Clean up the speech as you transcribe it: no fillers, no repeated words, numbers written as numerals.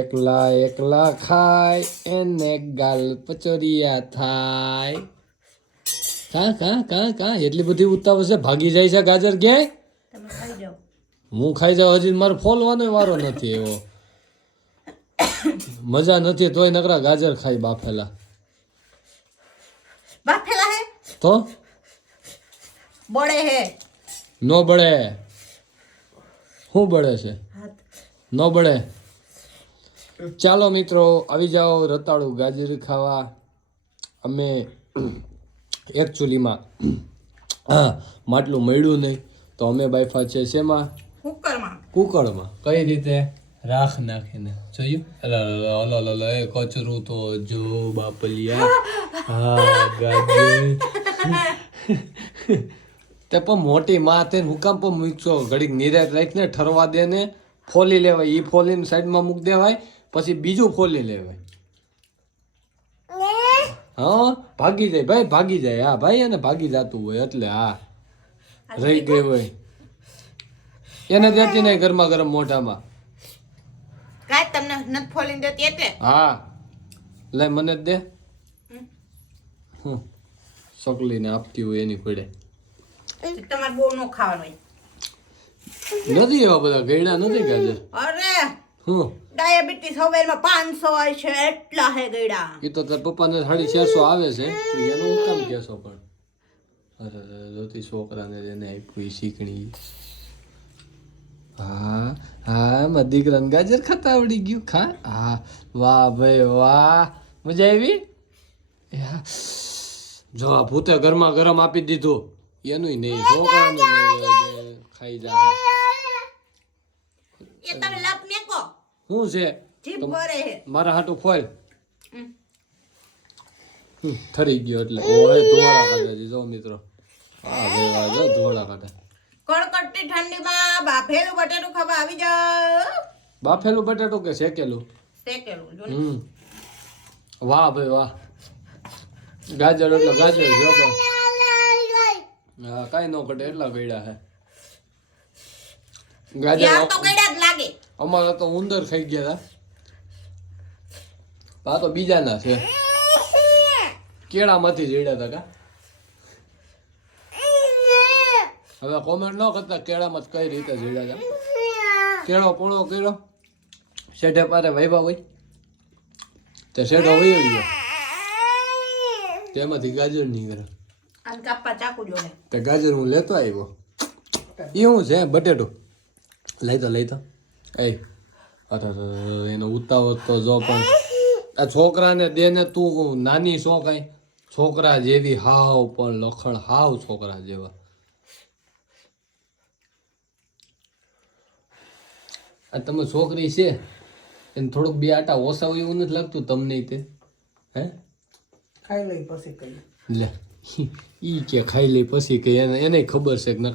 એકલા એકલા ખાય એને ગાલ પચોરિયા થાય. કા એટલી બધી ઉતાવળ છે, ભાગી જાય છે ગાજર ક્યાંય? તમે ખાઈ જાઓ. હું ખાઈ જાઉં, હજી મારે ફોલવાનો વારો નથી એવો. મજા નથી તોય નકરા ગાજર ખાઈ બાફેલા. બાફેલા હે તો બળે હે નો બળે. શું બળે છે? નો બળે. ચાલો મિત્રો આવી જાઓ રતાળું ગાજર ખાવા. અમે એકચ્યુઅલીમાં માટલું મળ્યું નહીં તો અમે બાફા છે શેમાં? કુકરમાં. કઈ રીતે? રાખ નાખીને. જોયું? એ કચરું તો જો બાપલિયા. હા ગાજર તે પણ મોટી માં તે હુકામ પર મૂકશો ઘડીક નિરાત રાખીને ઠરવા દે ને ફોલી લેવાય. ઈ ફોલીને સાઈડમાં મૂકી દેવાય, પછી બીજું ફોલી લેવાય. હા ભાગી જાય ભાઈ, ભાગી જાય. હા ભાઈ એને ભાગી જતું હોય એટલે હા રહી ગઈ હોય એને દેતી નહીં ગરમા ગરમ મોઢામાં. કાઈ તમને નથી ફોલીને દેતી એટલે? હા લે મને જ દે. સકલીને આપતી હોય એની પડે. તમારે બહુ નો ખાવાનું નથી એવા બધા ગયડા નથી ગાજર. અરે હું ડાયાબિટીસ હવેરમાં 500 હોય છે એટલા હે ગયડા. એ તો તાર પપ્પાને 450 આવે છે તો એનું હું કામ કેશો પણ. અરે જોતી છોકરાને એને આપ્યું શીખણી. હા મારા દીકરાને ગાજર ખાતા આવડી ગયું. ખા. હા વાહ ભાઈ વાહ, મજા આવી. જો આ ભૂતે ગરમા ગરમ આપી દીધું એનું નહીં, છોકરાનું ખાઈ જાય. એ તમે લપ મેકો. શું છે? જીભ ભરે હે. મારા હાટું ફોલ. ઠરી ગયો એટલે ઓય ધોળા કાઢે છે જો મિત્રો. હા ભાઈ વાહ, જો ધોળા કાઢે. કડકડતી ઠંડીમાં બાફેલું બટેટું ખાવા આવી જાવ. બાફેલું બટાટું કે શેકેલું? શેકેલું જો ને. વાહ ભાઈ વાહ. ગાજર એટલે ગાજર છે તો. હા કાઈ નો ઘટે એટલા ગયડા હે ગાજર. યાર તો ગયડા જ લાગે. અમારા તો ઉંદર ખાઈ ગયા હતા. આ તો બીજાના છે, કેળામાંથી જડ્યા હતા કા. હવે કોમેન્ટ ન કરતા કેળામાં કઈ રીતે જડ્યા હતા. કેળો પોણો કેળો શેઢે પારે વાયવા હોય તે શેઢો વયો ગયો તેમાંથી ગાજર નીકળે. આન કાપા ચાકુ જો ને. તે ગાજર હું લેતો આવ્યો. એ શું છે? બટેટું લઈ તો એ. અરે એનો ઉતાવળ તો જો પણ આ છોકરાને દે ને તું નાની છો કઈ છોકરા જેવી હાવ પણ લખણ હાવ છોકરા જેવા. આ તમે છોકરી છે એને થોડુંક બે આટા ઓછા હોય એવું નથી લાગતું તમને? તે હે ખાઈ લઈ પછી કઈ લે ઈ કે ખાઈ લઈ પછી કે એને ખબર છે કે